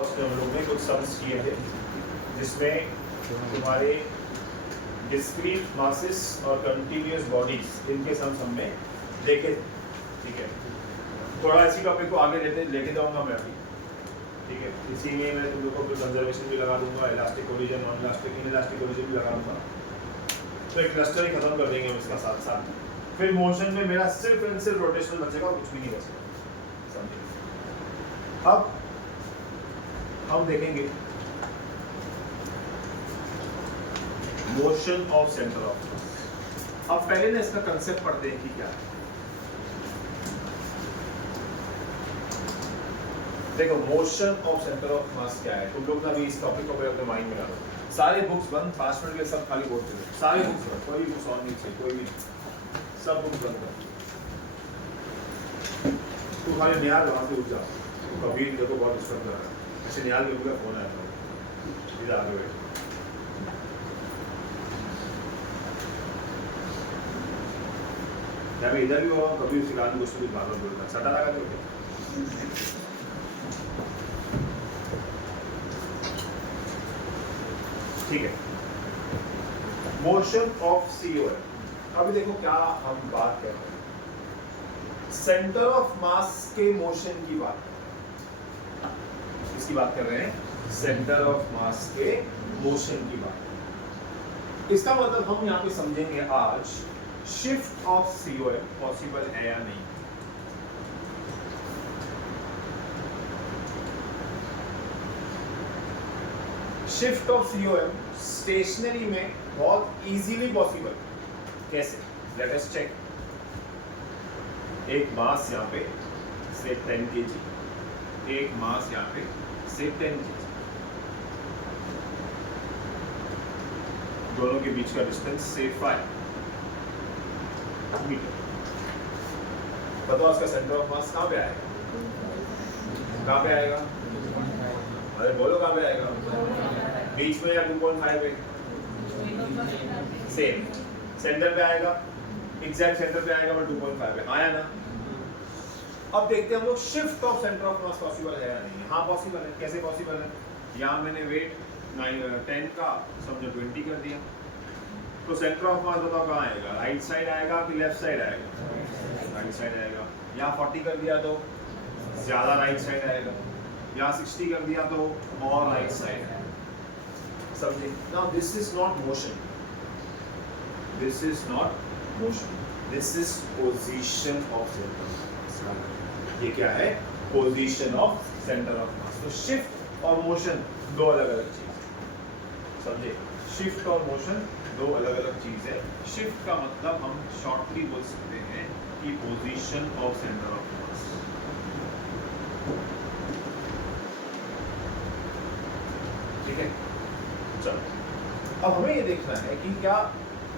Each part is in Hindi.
उसमें हम लोग ने कुछ सम्स किए थे जिसमें तुम्हारे डिस्क्रीट मासेस और कंटिन्यूअस बॉडीज इनके सम्स हमने देखे थे। ठीक है, थोड़ा इसी टॉपिक को आगे लेके जाऊंगा मैं अभी। ठीक है, इसी में मैं तुम लोगों को कंजर्वेशन भी लगा दूंगा, elastic origin, non elastic, inelastic origin भी लगा दूंगा। तो एक क्लस्टर ही खत्म कर देंगे हम इसका साथ साथ। फिर मोशन में मेरा सिर्फ एंड सिर्फ रोटेशनल बचेगा, कुछ भी नहीं बचेगा। समझिए। अब हम देखेंगे motion of centre of mass. अब पहले ना इसका कंसेप्ट पढ़ते हैं कि क्या है। देखो, motion of centre of mass क्या है। तुम लोग ना अभी इस टॉपिक को अपने माइंड में ला लो। सारे बुक्स बंद, 5 मिनट के लिए सब खाली बोर्ड पे, सारे बुक्स बंद, कोई बुक्स ऑन नहीं चाहिए, कोई भी, सब बुक्स बंद कर। तू खाली निहाल वहां से उठ जा। कभी देखो बहुत डिस्टर्ब कर रहा है। ऐसे निहाल के मुझे फोन आया था, इधर आगे बैठ। मैं इधर भी हो, कभी उसी गाने को भी बार बार बोल रहा, सटा लगा दो। ठीक है, मोशन ऑफ सीओएम। अभी देखो क्या हम बात कर रहे हैं, सेंटर ऑफ मास के मोशन की बात कर रहे हैं। इसकी बात कर रहे हैं, सेंटर ऑफ मास के मोशन की बात। इसका मतलब हम यहाँ पे समझेंगे आज शिफ्ट ऑफ सीओएम पॉसिबल है या नहीं। शिफ्ट ऑफ सीओएम स्टेशनरी में बहुत इजीली पॉसिबल। कैसे? Let us check. एक मास यहाँ पे से 10 kg, एक मास यहाँ पे से 10 kg, दोनों के बीच का डिस्टेंस से 5 मीटर। बताओ उसका सेंटर ऑफ मास कहाँ पे आएगा? कहाँ पे आएगा? अरे बोलो कहाँ पे आएगा? बीच में या 2.5 पे? सेम सेंटर पे आएगा, एग्जैक्ट सेंटर पे आएगा, पर 2.5 पे आया ना। अब देखते हैं हम लोग shift of centre of mass possible है या नहीं। हाँ पॉसिबल है। कैसे पॉसिबल है? यहाँ मैंने वेट 10 का समझो 20 कर दिया, तो सेंटर ऑफ मास बताओ कहाँ आएगा? राइट साइड आएगा कि लेफ्ट साइड आएगा? राइट साइड आएगा। यहाँ 40 कर दिया तो ज्यादा राइट साइड आएगा, यहाँ 60 कर दिया तो और राइट साइड है। समझे? Now this is not motion, this is not motion, this is position of centre of mass. ये क्या है? Position of centre of mass. तो शिफ्ट और मोशन दो अलग अलग चीज है। समझे? शिफ्ट और मोशन दो अलग अलग चीज है। शिफ्ट का मतलब हम शॉर्टली बोल सकते हैं कि position of centre of mass. ठीक है, चलो अब हमें ये देखना है कि क्या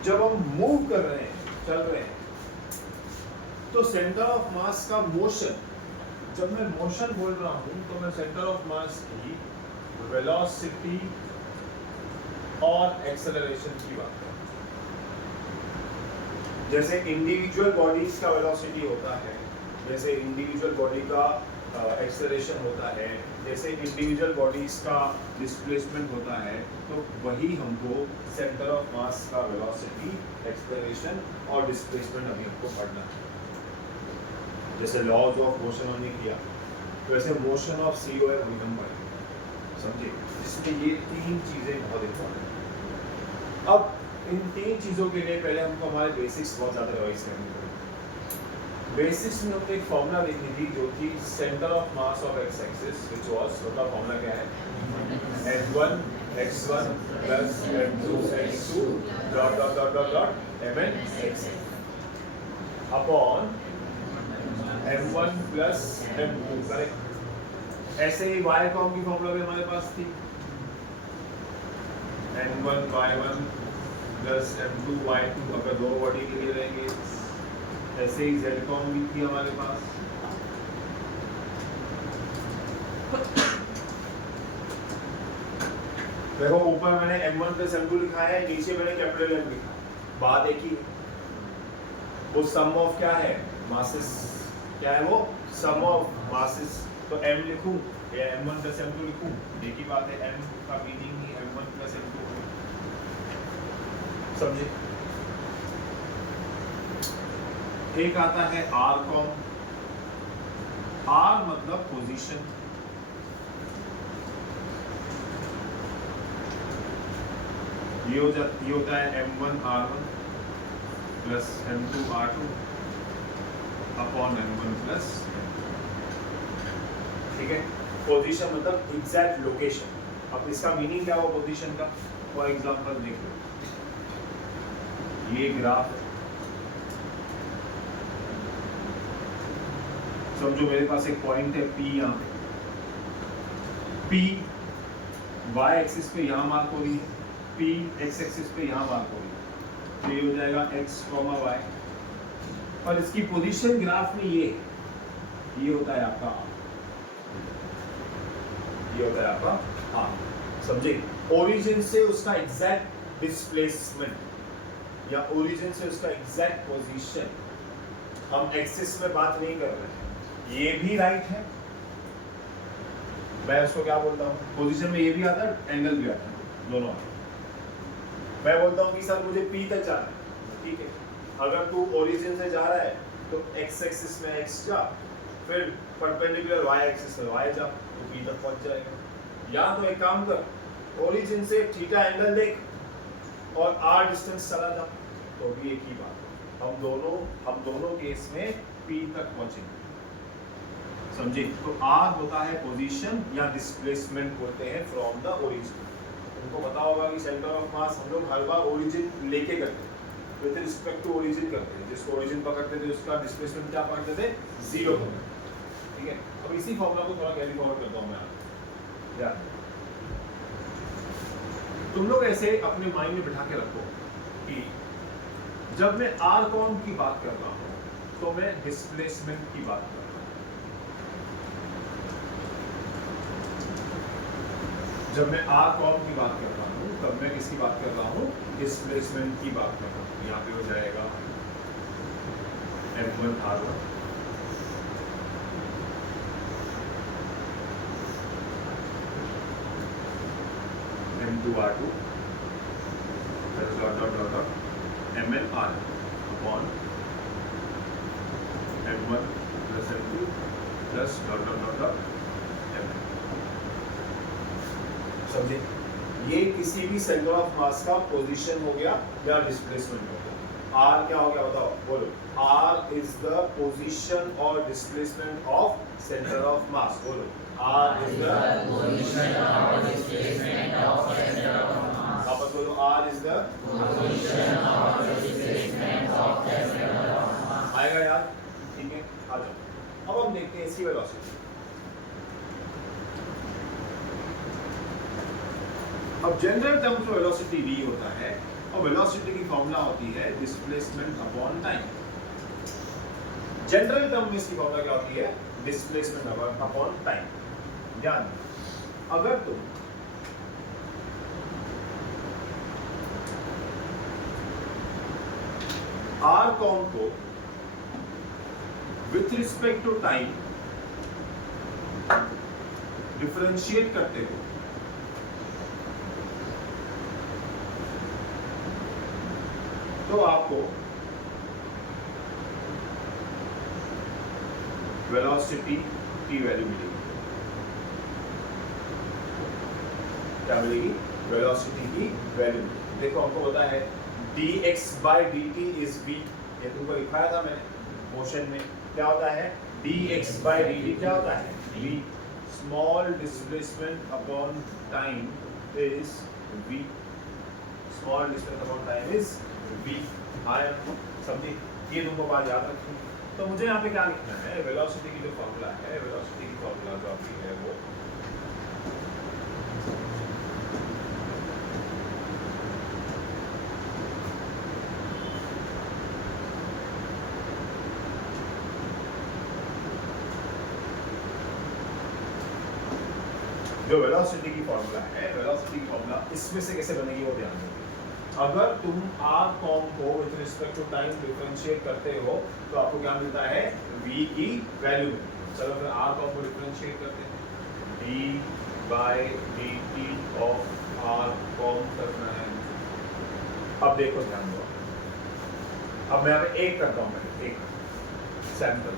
जब हम मूव कर रहे हैं, चल रहे हैं, तो सेंटर ऑफ मास का मोशन, जब मैं मोशन बोल रहा हूं तो मैं सेंटर ऑफ मास की वेलोसिटी और एक्सेलरेशन की बात कर रहा हूं। जैसे इंडिविजुअल बॉडीज का वेलोसिटी होता है, जैसे इंडिविजुअल बॉडी का एक्सेलरेशन होता है, जैसे इंडिविजुअल बॉडीज का डिस्प्लेसमेंट होता है, तो वही हमको सेंटर ऑफ मास का वेलोसिटी, एक्सेलरेशन और डिस्प्लेसमेंट अभी हमको पढ़ना है। जैसे लॉज ऑफ मोशन हमने किया, वैसे मोशन ऑफ सीओएम अभी हम पढ़ेंगे। समझे? इसमें ये 3 चीजें बहुत इंपॉर्टेंट है। अब इन 3 चीजों के लिए पहले हमको हमारे बेसिक्स बहुत ज्यादा रिवाइज करनी पड़ेगी। बेसिक्स में हमने एक फॉर्मूला देखी थी जो थी centre of mass of x axis, which was, उसका फॉर्मूला क्या है? m1 x1 plus m2 x2 dot dot dot dot dot mn xn upon m1 plus m2। Correct? ऐसे ही y कॉम की फॉर्मूला भी हमारे पास थी, n1 y1 plus m2 y2, अगर दो बॉडी के लिए रहेंगे। ऐसे ही z कॉम भी थी हमारे पास। देखो ऊपर मैंने m1 प्लस m2 लिखा है, नीचे मैंने कैपिटल M लिखा है, बात एक ही है। वो सम ऑफ क्या है? मासेस। क्या है वो? सम ऑफ मासेस। तो m लिखूं या m1 प्लस m2 लिखूं, एक ही बात है, m का मीनिंग ही m1 प्लस m2 है, समझे। एक आता है r कॉम, r मतलब पोजीशन, ये होता है m1 r1 plus m2 r2 upon m1 plus, ठीक है। पोजीशन मतलब एग्जैक्ट लोकेशन। अब इसका मीनिंग क्या हुआ पोजीशन का? फॉर एग्जांपल देखो, ये ग्राफ है, समझो मेरे पास एक पॉइंट है P, यहाँ पे P y एक्सिस पे यहाँ मार्क हो रही है, P x एक्सिस पे यहाँ मार्क हो रही है, तो ये हो जाएगा x, y, और इसकी पोजीशन ग्राफ में ये होता है आपका r, ये होता है आपका r, समझे। ओरिजिन से उसका एग्जैक्ट डिस्प्लेसमेंट या ओरिजिन से उसका एग्जैक्ट पोजीशन, हम एक्सिस में बात नहीं कर रहे हैं, ये भी राइट है, मैं उसको क्या बोलता हूँ, पोजीशन में ये भी आता है, एंगल भी आता है, दोनों। मैं बोलता हूँ कि सर मुझे P तक जाना है, ठीक है। अगर तू ओरिजिन से जा रहा है तो x एक्सिस में x जा, फिर परपेंडिकुलर y एक्सिस में y जा, तो P तक पहुंच जाएगा। या तो एक काम कर, ओरिजिन से थीटा एंगल देख और r डिस्टेंस चला जा, तो भी एक ही बात है। हम दोनों केस में P तक पहुंचेंगे, समझे। तो r होता है पोजीशन या डिस्प्लेसमेंट बोलते हैं फ्रॉम द ओरिजिन। उनको पता होगा कि सेंटर ऑफ मास हम लोग हर बार ओरिजिन लेके करते हैं, विद रिस्पेक्ट टू ओरिजिन करते हैं, जिसको ओरिजिन पकड़ते थे उसका डिस्प्लेसमेंट क्या पकड़ते थे, 0 पकड़ते, ठीक है। अब इसी फॉर्मूला को थोड़ा कैरी फॉरवर्ड करता हूं मैं यार, तुम लोग ऐसे अपने माइंड में बिठा के रखो कि जब मैं r कॉम की बात कर रहा हूं तो मैं डिस्प्लेसमेंट की बात कर रहा हूं, जब मैं r कॉम की बात कर रहा हूं तब मैं किसकी बात कर रहा हूं, डिस्प्लेसमेंट की बात कर रहा हूं। यहाँ पे हो जाएगा m1 r1 m2 r2 mn r upon m1 plus m2 plus mn, समझे। ये किसी भी सेंटर ऑफ मास का पोजीशन हो गया या डिस्प्लेसमेंट हो गया। r क्या हो गया बताओ, बोलो। r इज द पोजीशन और displacement of centre of mass, बोलो। r इज द पोजीशन और displacement of centre of mass, वापस बोलो। r इज द पोजीशन और displacement of centre of mass. आएगा यार, ठीक है, आ जाओ। अब हम देखते हैं इसकी वेलोसिटी। अब जनरल टर्म में वेलोसिटी v होता है और वेलोसिटी की फॉर्मूला होती है displacement upon time. General term में इसकी फॉर्मूला क्या होती है, डिस्प्लेसमेंट अपॉन टाइम। ध्यान, अगर तुम r कॉम को with respect to time differentiate करते हो तो आपको वेलोसिटी की वैल्यू मिलेगी। क्या मिलेगी, वेलोसिटी की वैल्यू। देखो हमको पता है dx/dt इज v, ये तुमको लिखाया था मैंने मोशन में। क्या होता है dx/dt, क्या होता है v, small displacement upon time is v, small displacement upon time is v। समझे, ये तुमको बात याद रखनी है। तो मुझे यहाँ पे क्या लिखना है, वेलोसिटी की जो फॉर्मूला है, वेलोसिटी की फॉर्मूला जो आपकी है वो जो वेलोसिटी की फॉर्मूला है, वेलोसिटी की फॉर्मूला इसमें से कैसे बनेगी वो ध्यान रखिए। अगर तुम r कॉम को with respect to time differentiate करते हो तो आपको क्या मिलता है, v की वैल्यू। चलो फिर r कॉम को डिफरेंशिएट करते हैं। d D by D T of R COM करना है। अब देखो ध्यान दो, अब मैं यहाँ पे एक करता हूँ, मैं एक sample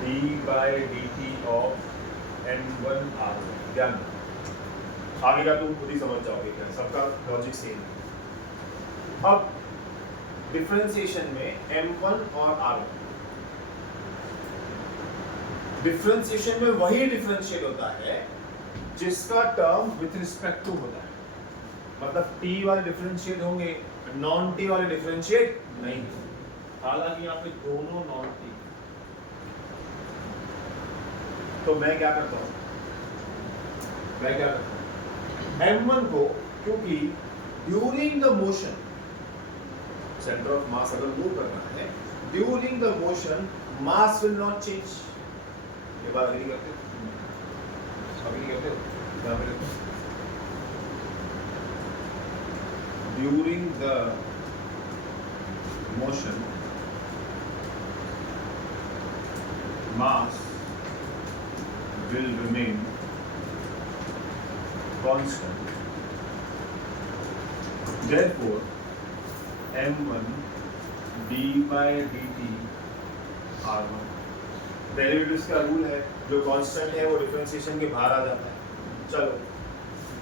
D by D T of M1 R. ध्यान दो, आगे का तुम खुद ही समझ जाओगे, क्या सबका लॉजिक सेम है। अब डिफरेंशिएशन में M1 और R1, डिफरेंशिएशन में वही डिफरेंशिएट होता है जिसका टर्म विथ रिस्पेक्ट टू होता है, मतलब T वाले डिफरेंशिएट होंगे, नॉन T वाले डिफरेंशिएट नहीं। हालांकि यहाँ पे दोनों नॉन T, तो मैं क्या करता हूँ, M1 को, क्योंकि during the motion centre of mass अगर मूव करना है, during the motion mass will not change. ये बात नहीं करते, अभी नहीं करते, यहाँ पे देखो, during the motion mass will remain constant. Therefore, M1 d by dt R1, derivatives का रूल है, जो कांस्टेंट है वो डिफरेंशिएशन के बाहर आ जाता है। चलो,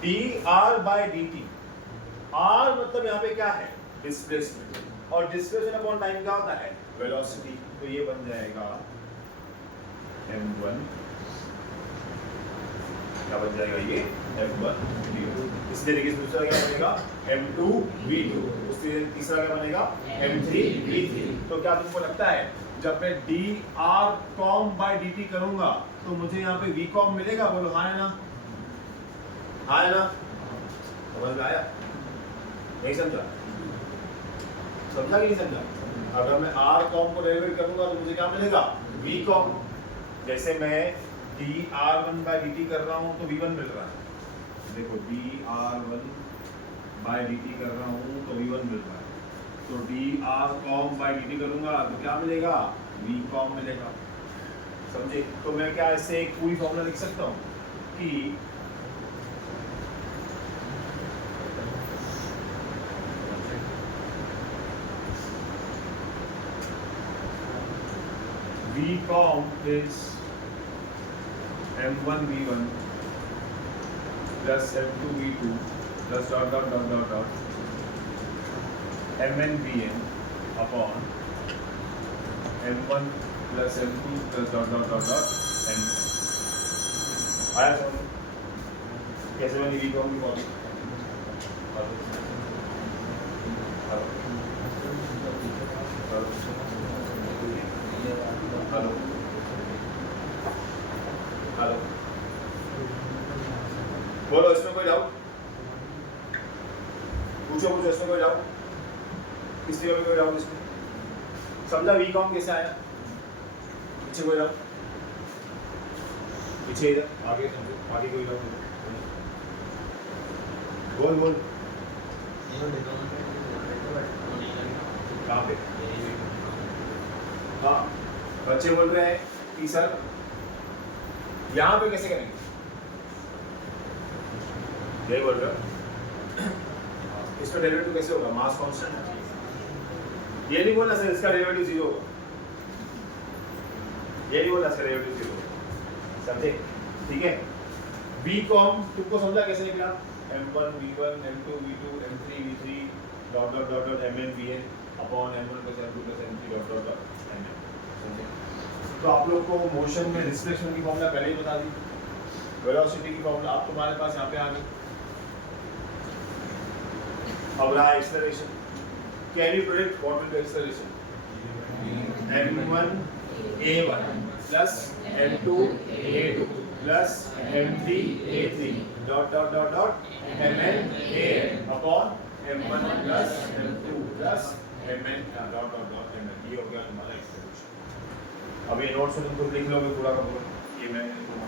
dr by dt, r मतलब यहाँ पे क्या है, डिस्प्लेसमेंट, और डिस्प्लेसमेंट अपॉन टाइम क्या होता है, वेलोसिटी। तो ये बन जाएगा M1, क्या बन जाएगा ये M1 v2। इसी तरीके से दूसरा क्या बनेगा M2 v2, उससे तीसरा क्या बनेगा M3 v3। तो क्या तुमको लगता है जब मैं dr com by dt करूंगा तो मुझे यहाँ पे v com मिलेगा? बोलो हाँ है ना, हाँ है ना, समझ में आया? नहीं समझा? समझा कि नहीं समझा? अगर मैं r com को डेरिवेट करूंगा तो मुझे क्या मिलेगा, v com। जैसे मैं dr1 by dt कर रहा हूँ तो v1 मिल रहा है, देखो dr1 by dt कर रहा हूँ तो v1 मिल रहा है, तो dr com by dt करूँगा तो क्या मिलेगा, v com मिलेगा। समझे? तो मैं क्या ऐसे एक पूरी फॉर्मूला लिख सकता हूँ कि v com is M1 v1 plus M2 v2 plus dot dot dot dot dot Mn vn upon M1 plus M2 plus dot dot dot dot N। आया समझ? कैसे बनी v com की फॉर्मूला? हेलो हेलो, बोलो, इसमें कोई डाउट? पूछो इसमें कोई डाउट? किसी को भी कोई डाउट इसमें? समझा वी कॉम कैसे आया? पीछे कोई डाउट? पीछे इधर, आगे समझो, आगे कोई डाउट? बोल बोल, कहाँ पे? हाँ, बच्चे बोल रहे हैं कि सर यहाँ पे कैसे करेंगे? यही बोल रहे हो? इसका डेरिवेटिव कैसे होगा? मास कांस्टेंट है, ये नहीं बोलना सर इसका डेरिवेटिव 0 होगा, ये नहीं बोलना इसका डेरिवेटिव 0 होगा। समझे? ठीक है? v com तुमको समझा कैसे निकला? m1 v1 m2 v2 m3 v3 dot dot dot dot mn vn upon m1 plus m2 plus m3 dot dot dot mn। समझे? तो आप लोग को मोशन में डिस्प्लेसमेंट की फॉर्मूला पहले ही बता दी, वेलोसिटी की फॉर्मूला आप तुम्हारे पास यहाँ पे आ गई। अब रहा acceleration. Can you predict what will be acceleration? m1 a1 plus m2 a2 plus m3 a3 dot dot dot dot mn an upon m1 plus m2 plus mn dot dot dot mn। ये हो गया तुम्हारा एक्सेलरेशन। अब ये नोट्स में तुम लिख लोगे पूरा का पूरा, ये मैं लिखूंगा।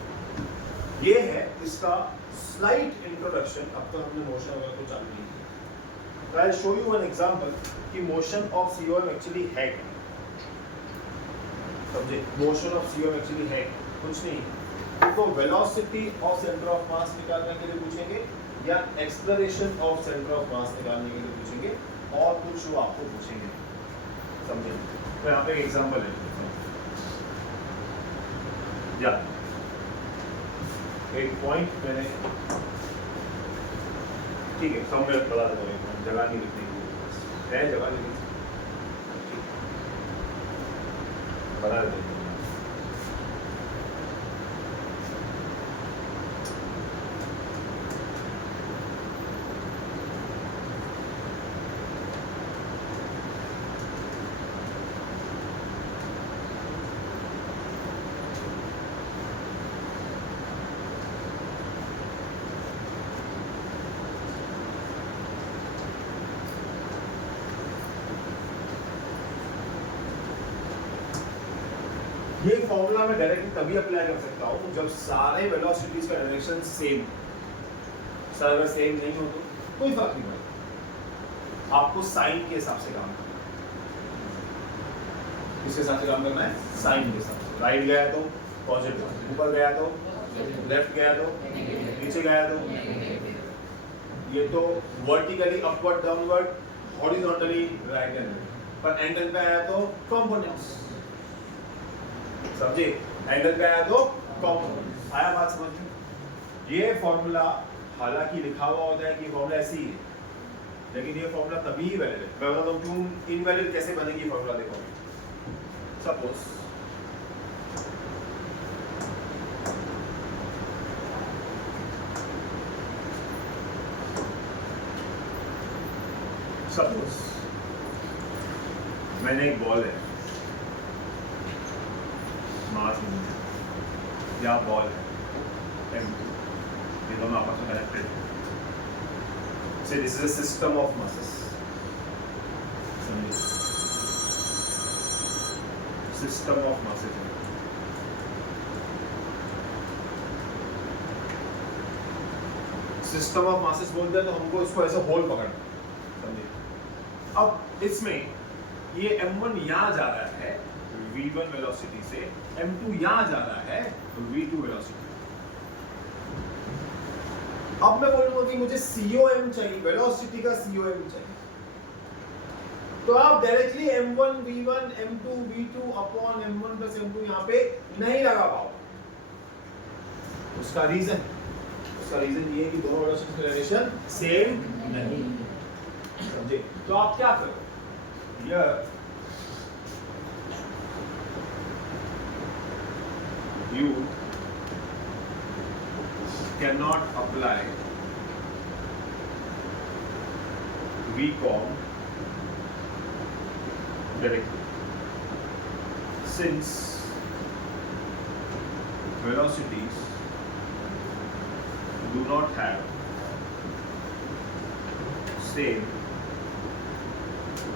ये है इसका स्लाइट इंट्रोडक्शन। अब तक हमने मोशन वगैरह को चालू नहीं किया। तो I show you one example कि मोशन ऑफ सीओएम एक्चुअली है क्या। समझे? मोशन ऑफ सीओएम एक्चुअली है। कुछ नहीं। तो velocity of centre of mass निकालने के लिए पूछेंगे या acceleration of centre of mass निकालने के लिए पूछेंगे और कुछ वो आपको पूछेंगे, समझे? तो यहाँ पे एक एग्जांपल है, या एक पॉइंट मैंने, ठीक है सब मैं बता दूंगा, जगह नहीं लिखनी है, जगह नहीं लिखनी बता देते हैं। ये फॉर्मूला मैं डायरेक्टली तभी अप्लाई कर सकता हूँ जब सारे वेलोसिटीज का डायरेक्शन सेम, सर अगर सेम नहीं हो तो कोई फर्क नहीं पड़ता, आपको साइन के हिसाब से काम करना है। किसके हिसाब से काम करना है? साइन के हिसाब से। राइट गया तो पॉजिटिव, ऊपर गया तो लेफ्ट गया तो नीचे गया तो, ये तो vertically upward downward horizontally right and, पर एंगल पे आया तो कंपोनेंट्स, समझे? एंगल पे आया तो कंपोनेंट्स, आया बात समझ में? ये फॉर्मूला हालांकि लिखा हुआ होता है कि फॉर्मूला ऐसी ही है, लेकिन ये फॉर्मूला तभी ही वैलिड है। मैं बताता हूँ क्यों इनवैलिड कैसे बनेगी फॉर्मूला, देखो। सपोज मैंने एक बॉल है, मास या बॉल है M2, ये दोनों आपस में कनेक्टेड है। So this is a system of masses. System of masses. System of masses बोलते हैं तो हमको इसको ऐसे होल पकड़ना, समझिए? अब इसमें ये M1 यहाँ जा रहा है V1 वेलोसिटी से, M2 यहाँ जा रहा है V2 वेलोसिटी। अब मैं बोलूंगा कि मुझे COM चाहिए, वेलोसिटी का COM चाहिए, तो आप directly M1 V1 M2 V2 upon M1 plus M2 यहाँ पे नहीं लगा पाओगे। उसका रीजन ये है कि दोनों वेलोसिटी का डायरेक्शन सेम नहीं, समझे? तो आप क्या करो, you cannot apply VCOM directly since velocities do not have same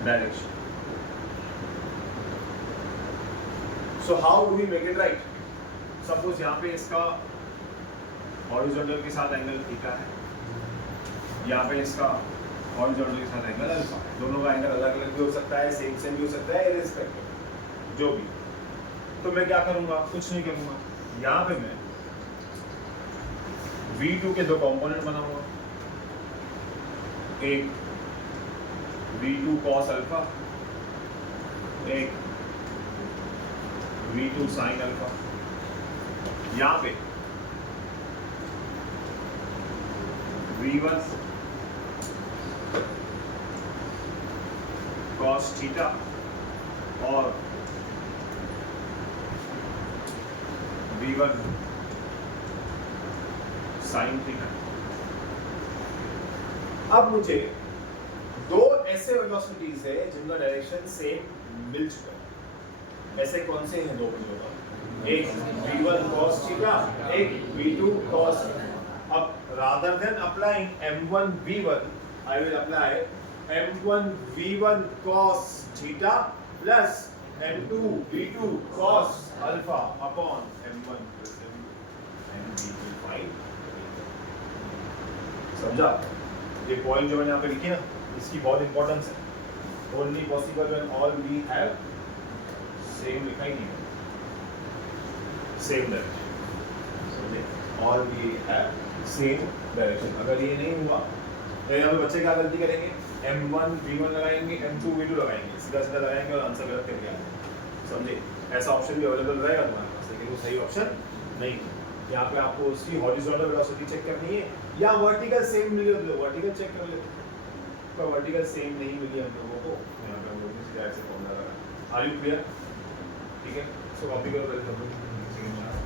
direction. So how do we make it right? Suppose यहाँ पे इसका हॉरिजॉन्टल के साथ एंगल थीटा है, यहाँ पे इसका हॉरिजॉन्टल के साथ एंगल अल्फा है। दोनों का एंगल अलग अलग भी हो सकता है, सेम भी हो सकता है, इररिस्पेक्टिव जो भी। तो मैं क्या करूँगा? कुछ नहीं करूँगा, यहाँ पे मैं V2 के दो कंपोनेंट बनाऊंगा, एक V2 cos अल्फा, एक V2 sin अल्फा। यहाँ पे V1 cos थीटा और V1 sin थीटा। अब मुझे दो ऐसे वेलोसिटीज है जिनका डायरेक्शन सेम मिल चुका है। ऐसे कौन से हैं दो वेलोसिटी? एक V1 cos थीटा, एक V2 cos। अब rather than applying M1 V1, I will apply M1 V1 cos theta plus M2 V2 cos alpha upon M1 plus M2 and V2 fine। समझा? ये पॉइंट जो मैंने यहाँ पे लिखी ना, इसकी बहुत इंपॉर्टेंस है। Only possible when all we have same लिखा ही नहीं है, same direction। और वी हैव सेम डायरेक्शन। अगर ये नहीं हुआ तो यहाँ पे बच्चे क्या गलती करेंगे, M1 V1 लगाएंगे, M2 V2 लगाएंगे, सीधा सीधा लगाएंगे और आंसर गलत करके आएंगे। समझे? ऐसा ऑप्शन भी अवेलेबल रहेगा तुम्हारे पास, लेकिन वो सही ऑप्शन नहीं है। यहाँ पे आपको उसकी हॉरिजॉन्टल वेलोसिटी चेक करनी है या वर्टिकल सेम मिली हो तो वर्टिकल चेक कर ले। तो वर्टिकल सेम नहीं मिली हम लोगों को, यहाँ पे हम लोग इसी तरह से फॉर्मूला लगा। Are you clear? ठीक है, सो कॉपी करो पहले सब लोग।